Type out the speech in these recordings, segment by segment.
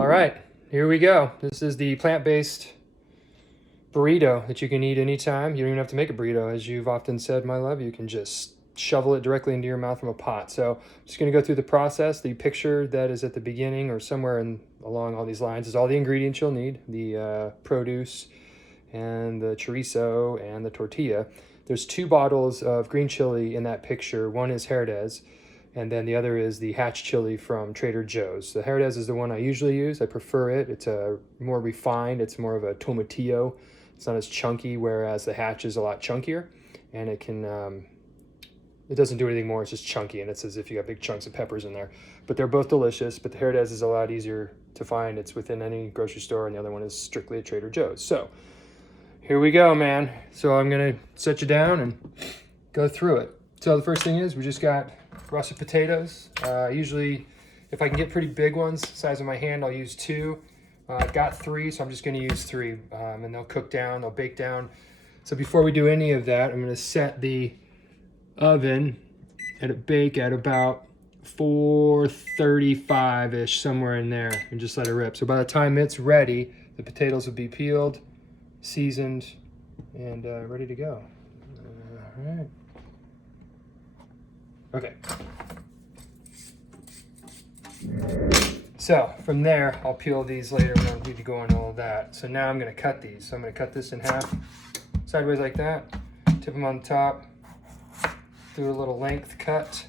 All right, here we go. This is the plant-based burrito that you can eat anytime. You don't even have to make a burrito. As you've often said, my love, you can just shovel it directly into your mouth from a pot. So I'm just going to go through the process. The picture that is at the beginning or somewhere along all these lines is all the ingredients you'll need. The produce and the chorizo and the tortilla. There's 2 bottles of green chili in that picture. One is Herdez, and then the other is the Hatch chili from Trader Joe's. The Herdez is the one I usually use. I prefer it. It's more refined. It's more of a tomatillo. It's not as chunky, whereas the Hatch is a lot chunkier, and it doesn't do anything more. It's just chunky, and it's as if you got big chunks of peppers in there. But they're both delicious, but the Herdez is a lot easier to find. It's within any grocery store, and the other one is strictly at Trader Joe's. So here we go, man. So I'm gonna set you down and go through it. So the first thing is we just got russet potatoes. Usually, if I can get pretty big ones, size of my hand, I'll use 2. I've got 3, so I'm just gonna use 3. And they'll cook down, they'll bake down. So before we do any of that, I'm gonna set the oven at a bake at about 435-ish, somewhere in there, and just let it rip. So by the time it's ready, the potatoes will be peeled, seasoned, and ready to go. All right. Okay. So from there, I'll peel these later. We don't need to go into all of that. So now I'm going to cut these. So I'm going to cut this in half, sideways like that. Tip them on the top. Do a little length cut.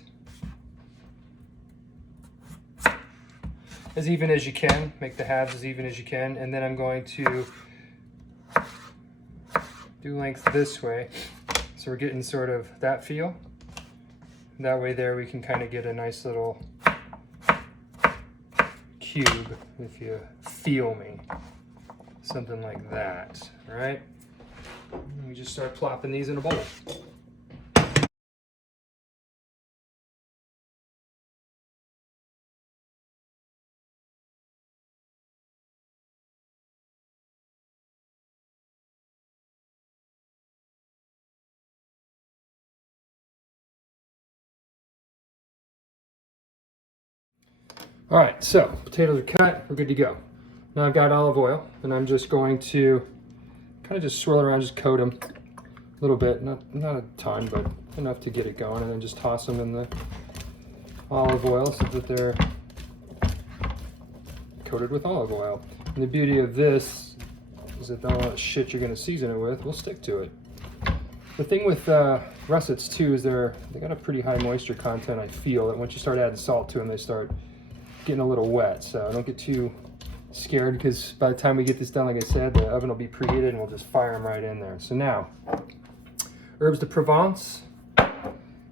As even as you can. Make the halves as even as you can. And then I'm going to do length this way. So we're getting sort of that feel. That way there we can kind of get a nice little cube, if you feel me. Something like that, all right? And we just start plopping these in a bowl. All right, so potatoes are cut, we're good to go. Now I've got olive oil, and I'm just going to kind of just swirl around, just coat them a little bit, not a ton, but enough to get it going, and then just toss them in the olive oil so that they're coated with olive oil. And the beauty of this is that all that shit you're gonna season it with will stick to it. The thing with russets too is they got a pretty high moisture content. I feel that once you start adding salt to them, they start getting a little wet, so don't get too scared, because by the time we get this done, like I said, the oven will be preheated and we'll just fire them right in there. So now, herbs de Provence.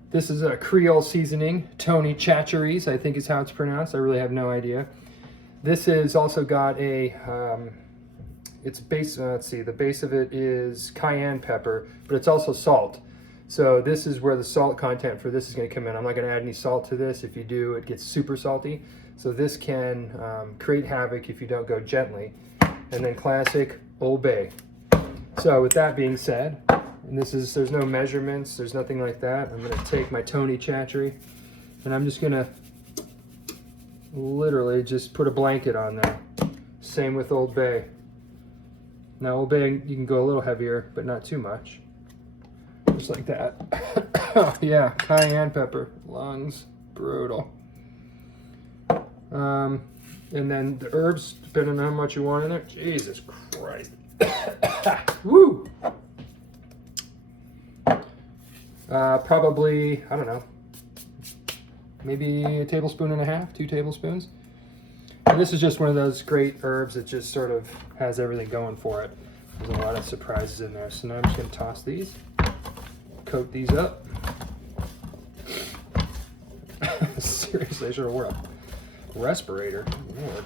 This is a Creole seasoning, Tony Chachere's, I think is how it's pronounced. I really have no idea. This has also got a, its base, let's see, the base of it is cayenne pepper, but it's also salt. So this is where the salt content for this is going to come in. I'm not going to add any salt to this. If you do, it gets super salty. So this can create havoc if you don't go gently. And then classic Old Bay. So with that being said, and there's no measurements, there's nothing like that. I'm going to take my Tony Chachery, and I'm just going to literally just put a blanket on there. Same with Old Bay. Now Old Bay, you can go a little heavier, but not too much. Just like that. Yeah, cayenne pepper, lungs, brutal. And then the herbs, depending on how much you want in there. Jesus Christ. Woo! Probably, I don't know, maybe a tablespoon and a half, 2 tablespoons. And this is just one of those great herbs that just sort of has everything going for it. There's a lot of surprises in there. So now I'm just going to toss these. Coat these up. Seriously, I should have wore a respirator. Lord.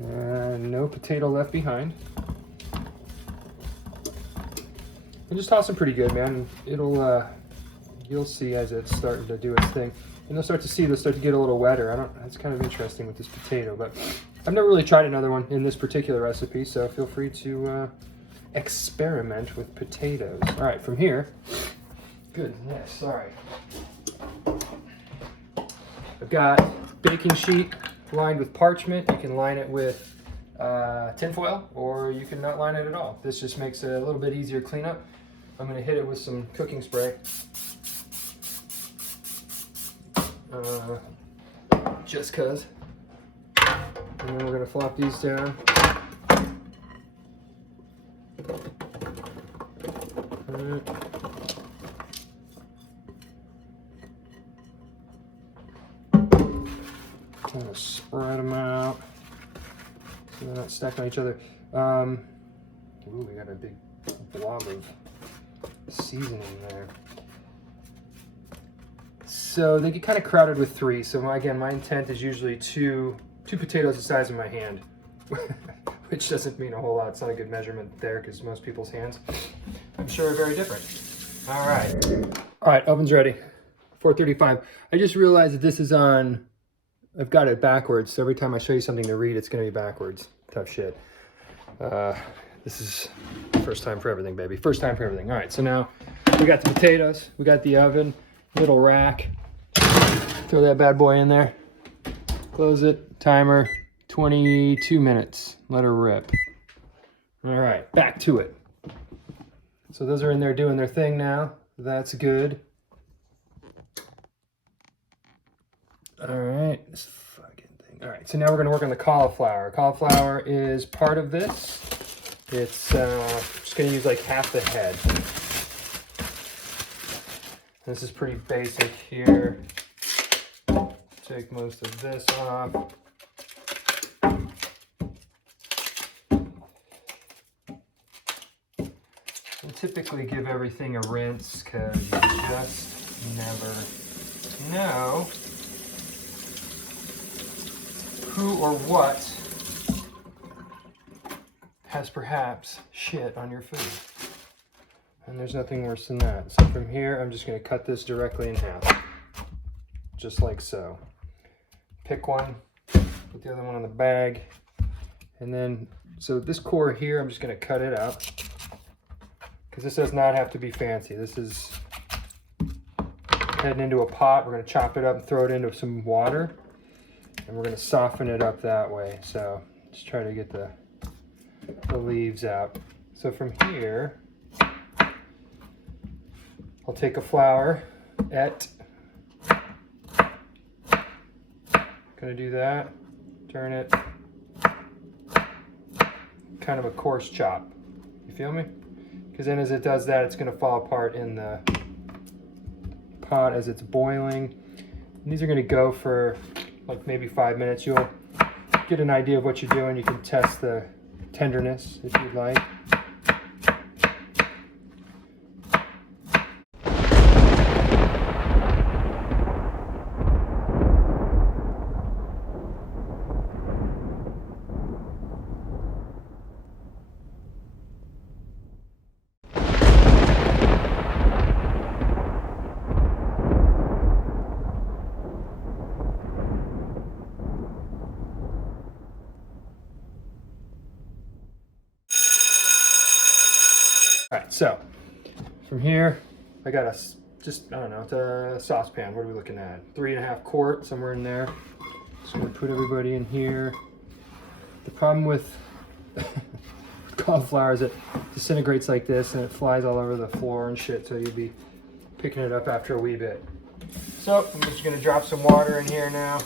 And no potato left behind. And just toss them pretty good, man. It'll you'll see as it's starting to do its thing. And they'll start to get a little wetter. That's kind of interesting with this potato, but I've never really tried another one in this particular recipe, so feel free to experiment with potatoes. All right, from here, Goodness, sorry. I've got baking sheet lined with parchment. You can line it with tinfoil, or you can not line it at all. This just makes it a little bit easier cleanup. I'm going to hit it with some cooking spray. Just cause. And then we're going to flop these down. Alright. I'm going to spread them out so they're not stacked on each other. Ooh, we got a big blob of seasoning there. So they get kind of crowded with 3. So again, my intent is usually two potatoes the size of my hand, which doesn't mean a whole lot. It's not a good measurement there because most people's hands, I'm sure, are very different. All right, oven's ready. 435. I just realized that this is on, I've got it backwards. So every time I show you something to read, it's going to be backwards. Tough shit. This is first time for everything, baby. First time for everything. All right, so now we got the potatoes, we got the oven, little rack. Throw that bad boy in there. Close it. Timer, 22 minutes. Let her rip. All right, back to it. So those are in there doing their thing now. That's good. All right, this fucking thing. All right, so now we're gonna work on the cauliflower. Cauliflower is part of this. It's just gonna use like half the head. This is pretty basic here. Take most of this off. And typically give everything a rinse because you just never know who or what has perhaps shit on your food. And there's nothing worse than that. So from here, I'm just going to cut this directly in half. Just like so. Pick one, put the other one on the bag. And then, so this core here, I'm just going to cut it out. Because this does not have to be fancy. This is heading into a pot. We're going to chop it up and throw it into some water. And we're going to soften it up that way. So just try to get the leaves out. So from here, I'll take a flour gonna do that, turn it, kind of a coarse chop. You feel me? Because then as it does that, it's gonna fall apart in the pot as it's boiling. And these are gonna go for like maybe 5 minutes. You'll get an idea of what you're doing. You can test the tenderness if you'd like. All right, so from here, I got I don't know, it's a saucepan. What are we looking at? 3.5 quart, somewhere in there. Just gonna put everybody in here. The problem with cauliflower is it disintegrates like this and it flies all over the floor and shit, so you'd be picking it up after a wee bit. So I'm just gonna drop some water in here now.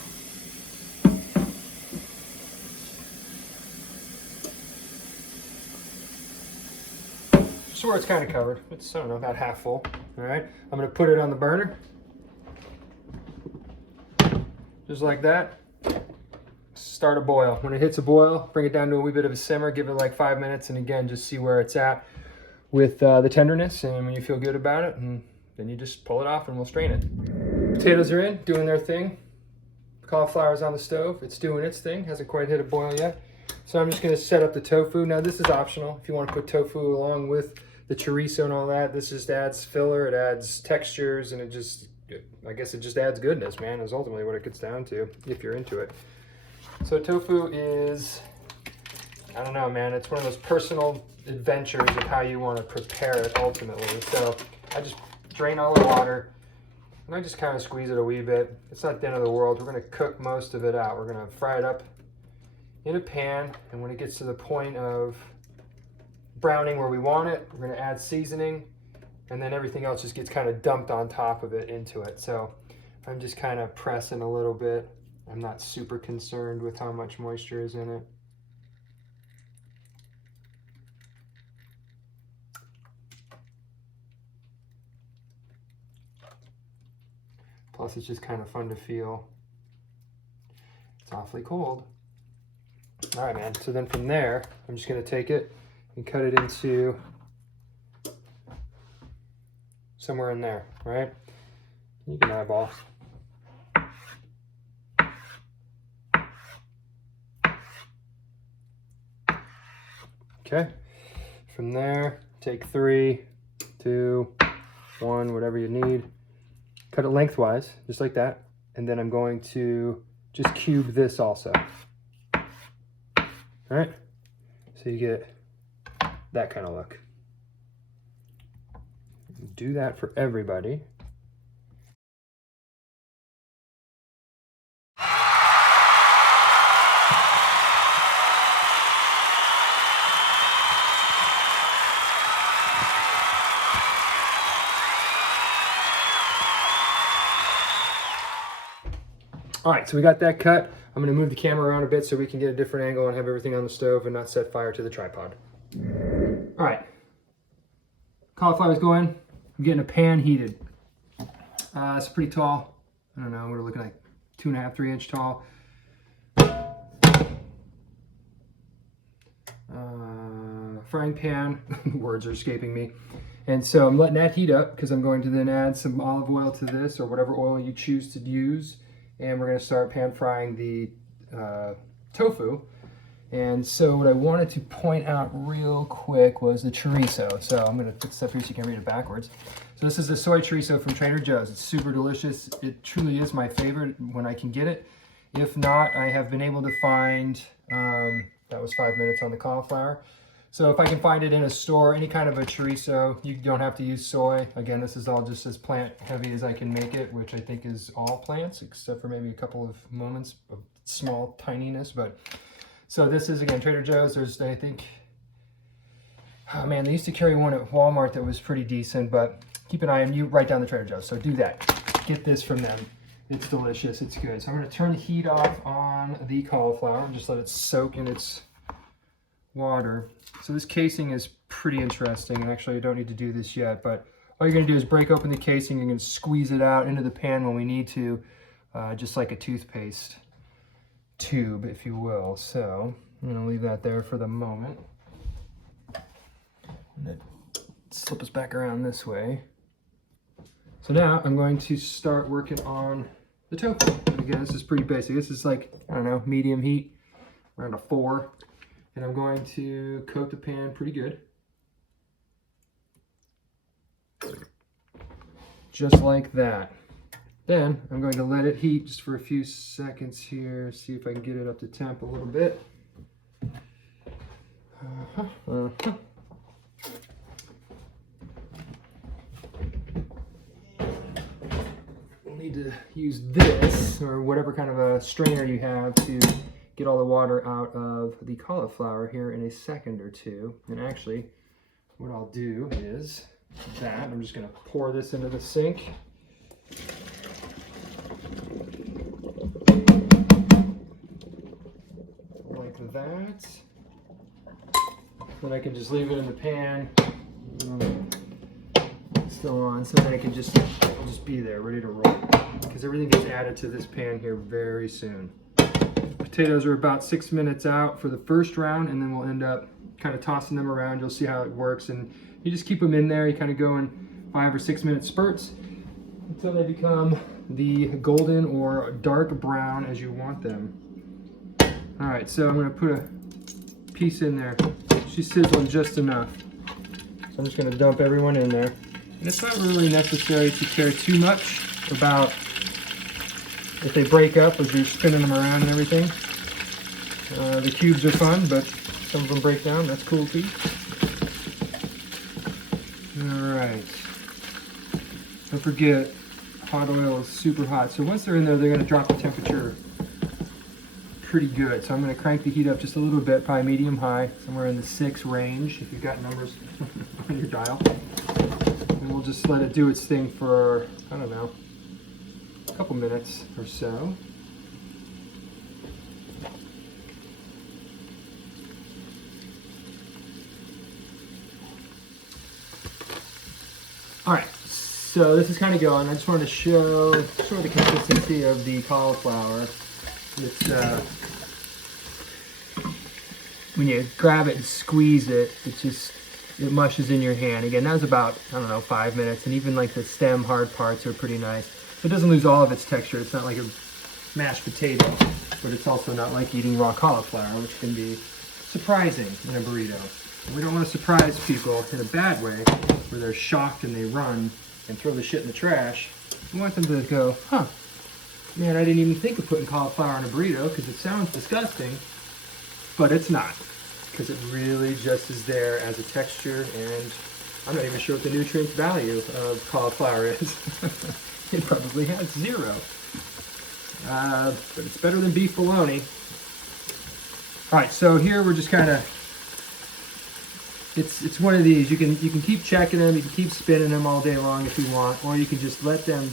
Just where it's kind of covered. It's, I don't know, about half full. All right, I'm gonna put it on the burner. Just like that. Start a boil. When it hits a boil, bring it down to a wee bit of a simmer, give it like 5 minutes, and again, just see where it's at with the tenderness, and when you feel good about it, and then you just pull it off and we'll strain it. Potatoes are in, doing their thing. Cauliflower's on the stove. It's doing its thing. Hasn't quite hit a boil yet. So I'm just gonna set up the tofu. Now this is optional. If you want to put tofu along with the chorizo and all that, this just adds filler, it adds textures, and I guess it just adds goodness, man, is ultimately what it gets down to, if you're into it. So tofu is, I don't know, man, it's one of those personal adventures of how you want to prepare it ultimately. So I just drain all the water. And I just kind of squeeze it a wee bit. It's not the end of the world. We're going to cook most of it out. We're going to fry it up in a pan, and when it gets to the point of browning where we want it, we're going to add seasoning, and then everything else just gets kind of dumped on top of it into it. So I'm just kind of pressing a little bit. I'm not super concerned with how much moisture is in it. Plus, it's just kind of fun to feel. It's awfully cold. All right, man. So then from there, I'm just going to take it and cut it into somewhere in there, right? You can eyeball. Okay. From there, take 3, 2, 1, whatever you need. Cut it lengthwise, just like that. And then I'm going to just cube this also. All right? So you get that kind of look. Do that for everybody. All right, so we got that cut. I'm gonna move the camera around a bit so we can get a different angle and have everything on the stove and not set fire to the tripod. All right, cauliflower's going. I'm getting a pan heated. It's pretty tall. I don't know, we're looking like 2.5, 3 inch tall. Frying pan, words are escaping me. And so I'm letting that heat up because I'm going to then add some olive oil to this or whatever oil you choose to use. And we're going to start pan frying the tofu. And so what I wanted to point out real quick was the chorizo. So I'm going to put stuff here so you can read it backwards. So this is the soy chorizo from Trader Joe's. It's super delicious. It truly is my favorite when I can get it. If not, I have been able to find, that was 5 minutes on the cauliflower. So if I can find it in a store, any kind of a chorizo, you don't have to use soy. Again, this is all just as plant heavy as I can make it, which I think is all plants, except for maybe a couple of moments of small tininess. But so this is, again, Trader Joe's. There's, I think, oh man, they used to carry one at Walmart that was pretty decent, but keep an eye on you, write down the Trader Joe's. So do that. Get this from them. It's delicious. It's good. So I'm going to turn the heat off on the cauliflower and just let it soak in its water. So this casing is pretty interesting, and actually I don't need to do this yet, but all you're going to do is break open the casing. You're going to squeeze it out into the pan when we need to, just like a toothpaste tube, if you will. So I'm going to leave that there for the moment. And then slip us back around this way. So now I'm going to start working on the tofu. Again, this is pretty basic. This is like, I don't know, medium heat, around a 4. And I'm going to coat the pan pretty good. Just like that. Then I'm going to let it heat just for a few seconds here. See if I can get it up to temp a little bit. We'll need to use this, or whatever kind of a strainer you have, to get all the water out of the cauliflower here in a second or two. And actually, what I'll do is that. I'm just going to pour this into the sink. Like that. Then I can just leave it in the pan. Still on, so then it can just, it'll just be there, ready to roll. Because everything gets added to this pan here very soon. Potatoes are about 6 minutes out for the first round, and then we'll end up kind of tossing them around. You'll see how it works, and you just keep them in there. You kind of go in 5 or 6 minute spurts until they become the golden or dark brown as you want them. All right, so I'm going to put a piece in there. She's sizzling just enough. So I'm just going to dump everyone in there. And it's not really necessary to care too much about if they break up as you're spinning them around and everything. The cubes are fun, but some of them break down. That's cool too. All right. Don't forget, hot oil is super hot. So once they're in there, they're going to drop the temperature pretty good. So I'm going to crank the heat up just a little bit, probably medium-high, somewhere in the 6 range, if you've got numbers on your dial. And we'll just let it do its thing for, I don't know, a couple minutes or so. All right, so this is kind of going. I just wanted to show sort of the consistency of the cauliflower. It's when you grab it and squeeze it, it mushes in your hand. Again, that was about, I don't know, 5 minutes, and even like the stem hard parts are pretty nice. It doesn't lose all of its texture. It's not like a mashed potato, but it's also not like eating raw cauliflower, which can be surprising in a burrito. And we don't want to surprise people in a bad way, where they're shocked and they run and throw the shit in the trash. We want them to go, huh, man, I didn't even think of putting cauliflower in a burrito because it sounds disgusting, but it's not, because it really just is there as a texture, and I'm not even sure what the nutrient value of cauliflower is. It probably has 0. But it's better than beef bologna. All right, so here we're just kind of, it's one of these. You can keep checking them, you can keep spinning them all day long if you want, or you can just let them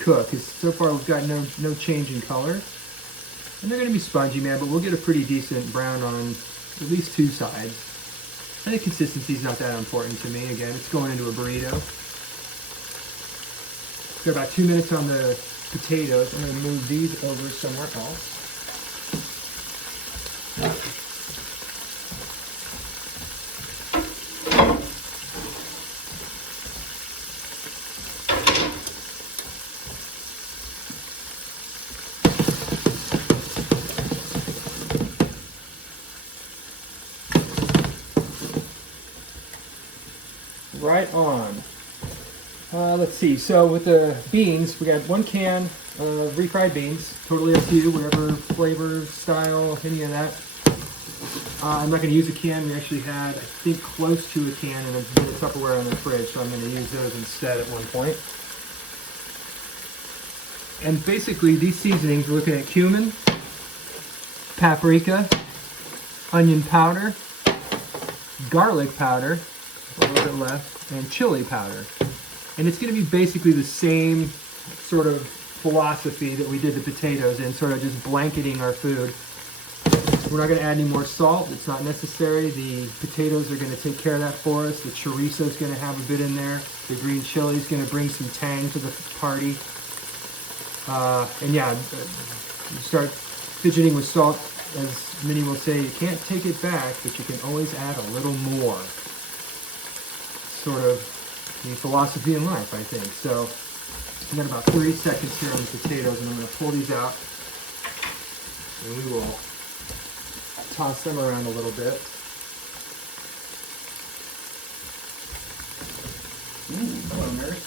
cook. Because so far we've got no change in color, and they're going to be spongy, man. But we'll get a pretty decent brown on at least 2 sides. I think consistency is not that important to me. Again, it's going into a burrito. Got about 2 minutes on the potatoes. I'm going to move these over somewhere else. Right on. Let's see, so with the beans, we got 1 can of refried beans, totally up to you, whatever flavor, style, any of that. I'm not going to use a can. We actually had, I think, close to a can in a Tupperware in the fridge, so I'm going to use those instead at one point. And basically, these seasonings, we're looking at cumin, paprika, onion powder, garlic powder, a little bit left, and chili powder. And it's going to be basically the same sort of philosophy that we did the potatoes in, sort of just blanketing our food. We're not going to add any more salt. It's not necessary. The potatoes are going to take care of that for us. The chorizo is going to have a bit in there. The green chili is going to bring some tang to the party. And yeah, you start fidgeting with salt, as many will say, you can't take it back, but you can always add a little more. Sort of the philosophy in life, I think. So I've got about 30 seconds here on the potatoes, and I'm going to pull these out, and we will toss them around a little bit. Hello, Mary.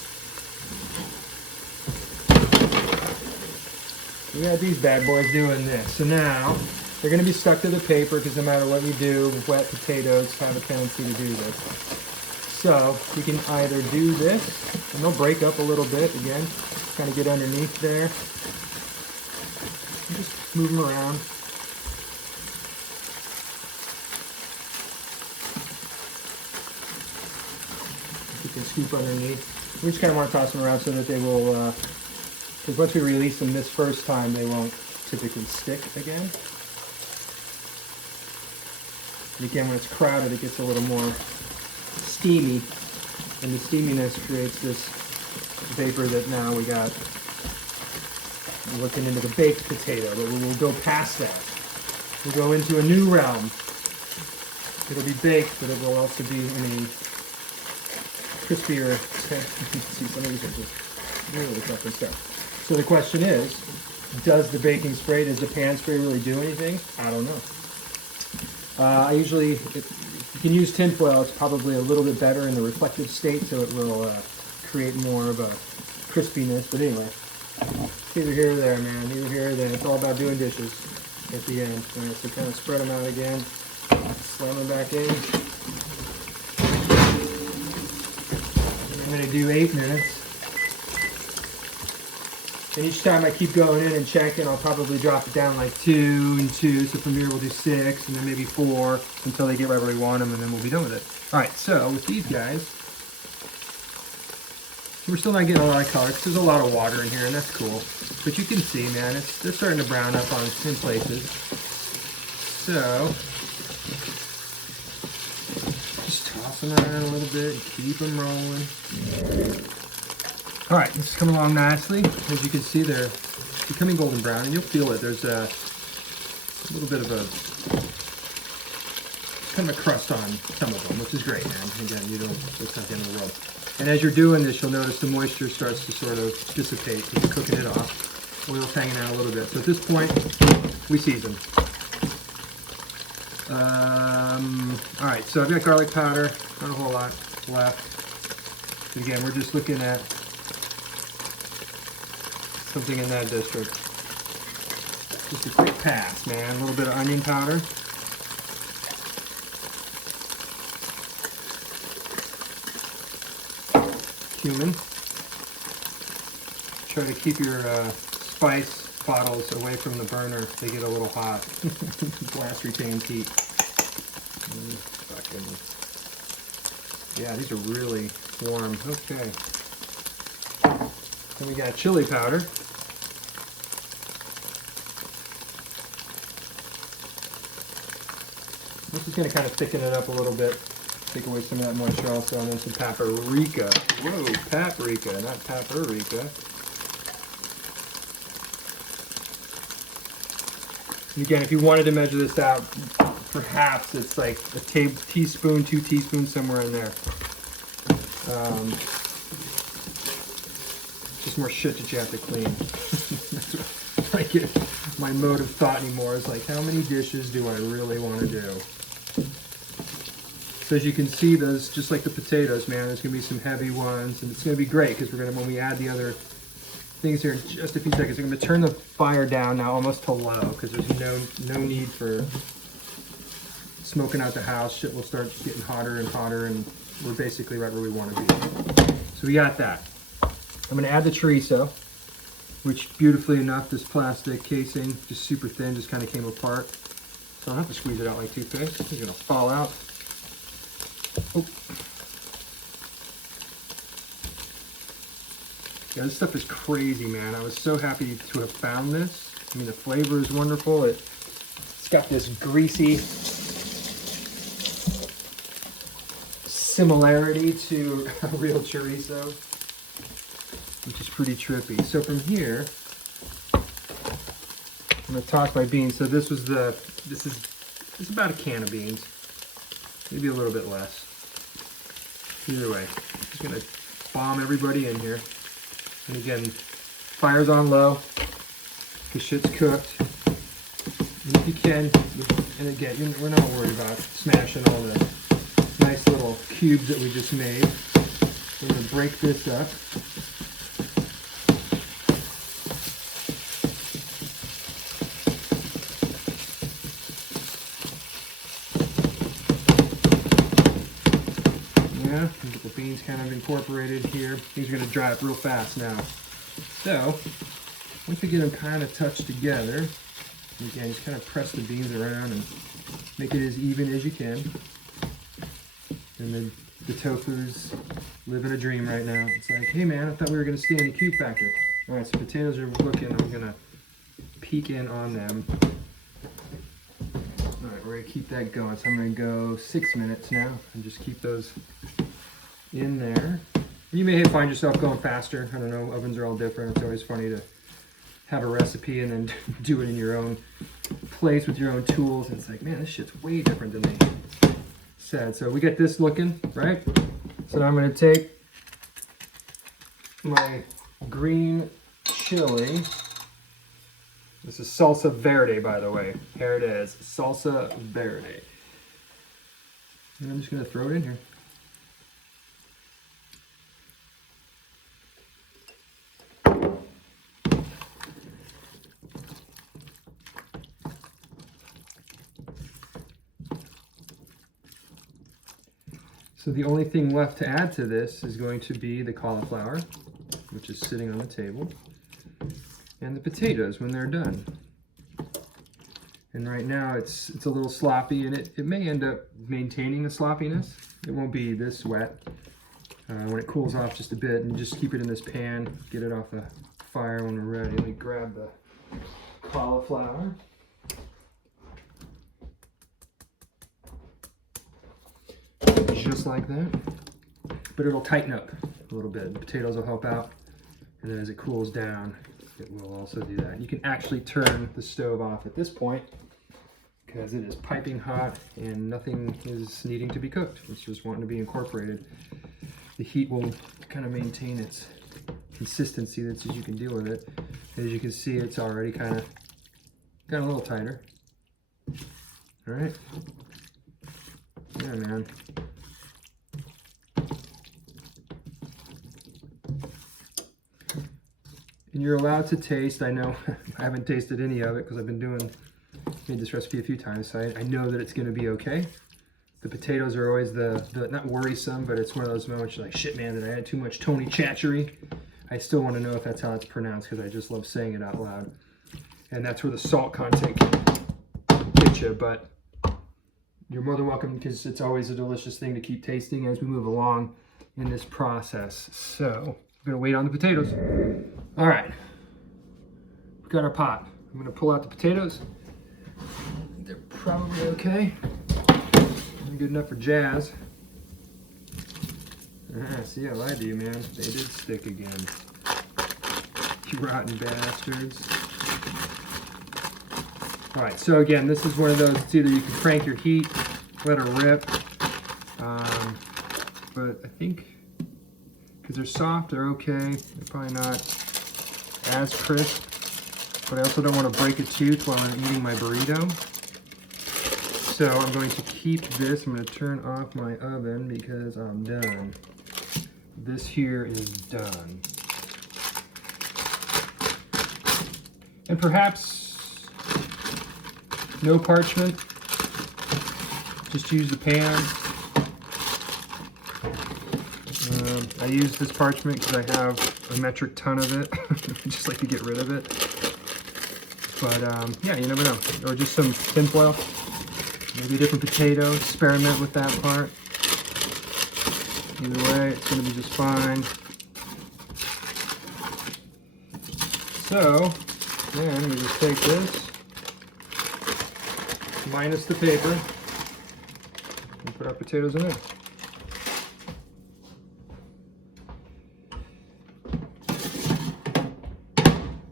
We got these bad boys doing this. So now they're going to be stuck to the paper, because no matter what you do, wet potatoes have a tendency to do this. So you can either do this, and they'll break up a little bit again, kind of get underneath there. And just move them around. You can scoop underneath. We just kind of want to toss them around so that they will, because once we release them this first time, they won't typically stick again. And again, when it's crowded, it gets a little more steamy, and the steaminess creates this vapor that now we got looking into the baked potato, but we will go past that. We'll go into a new realm. It'll be baked, but it will also be in a crispier. See, some of these are just really tough and stuff. So the question is, does the baking spray, does the pan spray really do anything? I don't know. I usually, if you can use tinfoil, it's probably a little bit better in the reflective state, so it will create more of a crispiness. But anyway, either here or there, man. Either here or there. It's all about doing dishes at the end. All right, so kind of spread them out again, slam them back in. I'm going to do 8 minutes. And each time I keep going in and checking, I'll probably drop it down like 2 and 2. So from here we'll do 6 and then maybe 4 until they get right where we want them, and then we'll be done with it. All right, so with these guys, we're still not getting a lot of color because there's a lot of water in here, and that's cool. But you can see, man, they're starting to brown up in places. So just toss them around a little bit and keep them rolling. All right, this is coming along nicely. As you can see, they're becoming golden brown, and you'll feel it. There's a little bit of a kind of a crust on some of them, which is great, man. Again, it's not the end of the world. And as you're doing this, you'll notice the moisture starts to sort of dissipate as you're cooking it off. Oil's hanging out a little bit. So at this point, we season. All right, so I've got garlic powder, not a whole lot left. Again, we're just looking at something in that district. Just a quick pass, man. A little bit of onion powder. Cumin. Try to keep your spice bottles away from the burner. They get a little hot. Blast retains heat. Yeah, these are really warm. Okay. Then we got chili powder. This is going to kind of thicken it up a little bit. Take away some of that moisture also, and then some paprika. Whoa, paprika, not paprika. And again, if you wanted to measure this out, perhaps it's like a teaspoon, 2 teaspoons, somewhere in there. Just more shit that you have to clean. That's like my mode of thought anymore is like, how many dishes do I really want to do? So as you can see, those, just like the potatoes, man, there's going to be some heavy ones, and it's going to be great because we're going to, when we add the other things here in just a few seconds, we're going to turn the fire down now almost to low because there's no need for smoking out the house. Shit will start getting hotter and hotter, and we're basically right where we want to be. So we got that. I'm going to add the chorizo, which beautifully enough, this plastic casing, just super thin, just kind of came apart. So I don't have to squeeze it out like toothpaste. It's going to fall out. Oh. Yeah, this stuff is crazy, man. I was so happy to have found this. I mean, the flavor is wonderful. It's got this greasy similarity to a real chorizo, which is pretty trippy. So from here, I'm gonna toss my beans. So this is about a can of beans, maybe a little bit less. Either way, just gonna bomb everybody in here. And again, fire's on low, the shit's cooked. And if you can, and again, we're not worried about smashing all the nice little cubes that we just made. We're gonna break this up. Get the beans kind of incorporated here. These are going to dry up real fast now. So, once we get them kind of touched together, again, just kind of press the beans around and make it as even as you can. And then the tofu's living a dream right now. It's like, hey man, I thought we were going to stay in the cube factor. All right, so potatoes are looking. I'm going to peek in on them. All right, we're going to keep that going. So I'm going to go 6 minutes now and just keep those in there. You may find yourself going faster. I don't know, ovens are all different. It's always funny to have a recipe and then do it in your own place with your own tools. And it's like, man, this shit's way different than they said. So we get this looking, right? So now I'm going to take my green chili. This is salsa verde, by the way. Here it is, salsa verde. And I'm just going to throw it in here. So the only thing left to add to this is going to be the cauliflower, which is sitting on the table. and the potatoes when they're done. And right now it's a little sloppy, and it may end up maintaining the sloppiness. It won't be this wet. When it cools off just a bit, and just keep it in this pan, get it off the fire when we're ready. Let me grab the cauliflower. Just like that. But it'll tighten up a little bit. The potatoes will help out, and then as it cools down, it will also do that. You can actually turn the stove off at this point because it is piping hot and nothing is needing to be cooked. It's just wanting to be incorporated. The heat will kind of maintain its consistency that's as you can deal with it. As you can see, it's already kind of got a little tighter. All right. Yeah, man. And you're allowed to taste. I know I haven't tasted any of it because I've been made this recipe a few times, so I know that it's going to be okay. The potatoes are always the not worrisome, but it's one of those moments you're like, shit, man, did I add too much Tony Chachery? I still want to know if that's how it's pronounced because I just love saying it out loud. And that's where the salt content can get you, but you're more than welcome because it's always a delicious thing to keep tasting as we move along in this process. So I'm gonna wait on the potatoes. All right, we've got our pot. I'm gonna pull out the potatoes. They're probably okay. Good enough for jazz. See, I lied to you, man. They did stick again. You rotten bastards. All right, so again, this is one of those, it's either you can crank your heat, let her rip, but I think because they're soft, they're okay. They're probably not as crisp, but I also don't want to break a tooth while I'm eating my burrito. So I'm going to keep this. I'm going to turn off my oven because I'm done. This here is done. And perhaps no parchment. Just use the pan. I use this parchment because I have a metric ton of it. I just like to get rid of it. But yeah, you never know. Or just some tin foil. Maybe a different potato, experiment with that part. Either way, it's going to be just fine. So, then we just take this, minus the paper, and put our potatoes in there.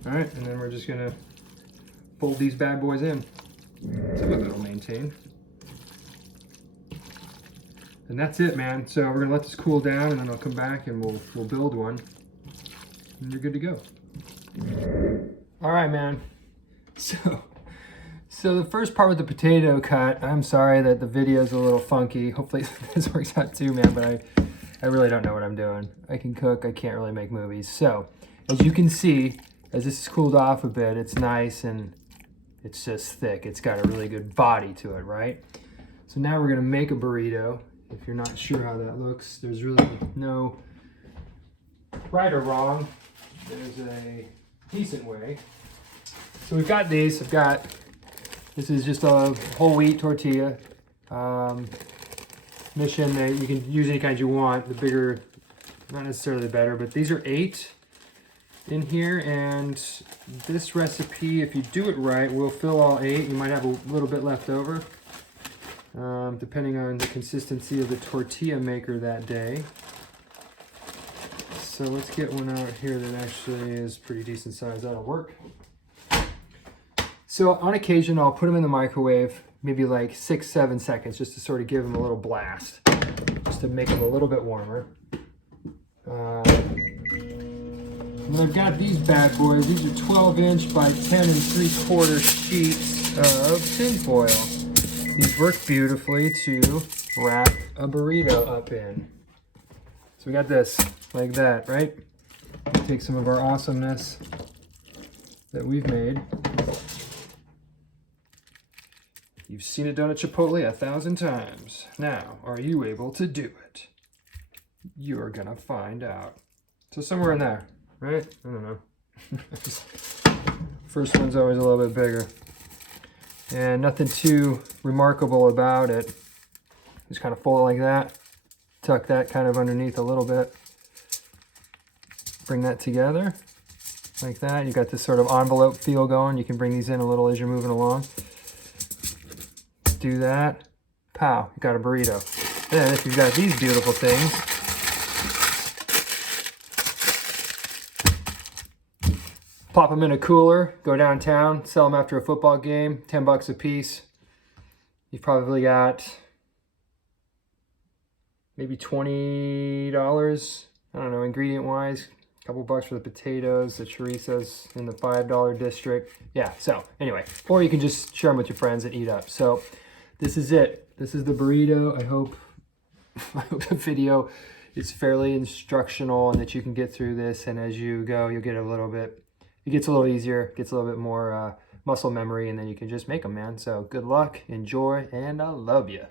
All right, and then we're just going to fold these bad boys in. Some of it will maintain. And that's it, man. So we're gonna let this cool down, and then I'll come back and we'll build one, and you're good to go. All right, man. So the first part with the potato cut, I'm sorry that the video is a little funky. Hopefully this works out too, man. But I really don't know what I'm doing. I can cook. I can't really make movies. So as you can see, as this is cooled off a bit, it's nice and it's just thick. It's got a really good body to it, right? So now we're gonna make a burrito. If you're not sure how that looks, there's really no right or wrong. There's a decent way. So we've got these. This is just a whole wheat tortilla. Mission, you can use any kind you want. The bigger, not necessarily the better, but these are 8 in here, and this recipe, if you do it right, will fill all 8. You might have a little bit left over, depending on the consistency of the tortilla maker that day. So let's get one out here that actually is pretty decent size. That'll work. So on occasion, I'll put them in the microwave, maybe like 6-7 seconds, just to sort of give them a little blast, just to make them a little bit warmer. And I've got these bad boys. These are 12-inch by 10 3/4 sheets of tin foil. These work beautifully to wrap a burrito up in. So we got this, like that, right? Take some of our awesomeness that we've made. You've seen it done at Chipotle 1,000 times. Now, are you able to do it? You're gonna find out. So somewhere in there, right? I don't know. First one's always a little bit bigger. And nothing too remarkable about it. Just kind of fold it like that. Tuck that kind of underneath a little bit. Bring that together like that. You got this sort of envelope feel going. You can bring these in a little as you're moving along. Do that. Pow, you got a burrito. Then if you've got these beautiful things, pop them in a cooler, go downtown, sell them after a football game, 10 bucks a piece. You've probably got maybe $20, I don't know, ingredient-wise. A couple bucks for the potatoes, the chorizos in the $5 district. Yeah, so anyway, or you can just share them with your friends and eat up. So this is it. This is the burrito. I hope the video is fairly instructional and that you can get through this. And as you go, you'll get a little bit, it gets a little easier, gets a little bit more muscle memory, and then you can just make them, man. So good luck, enjoy, and I love you.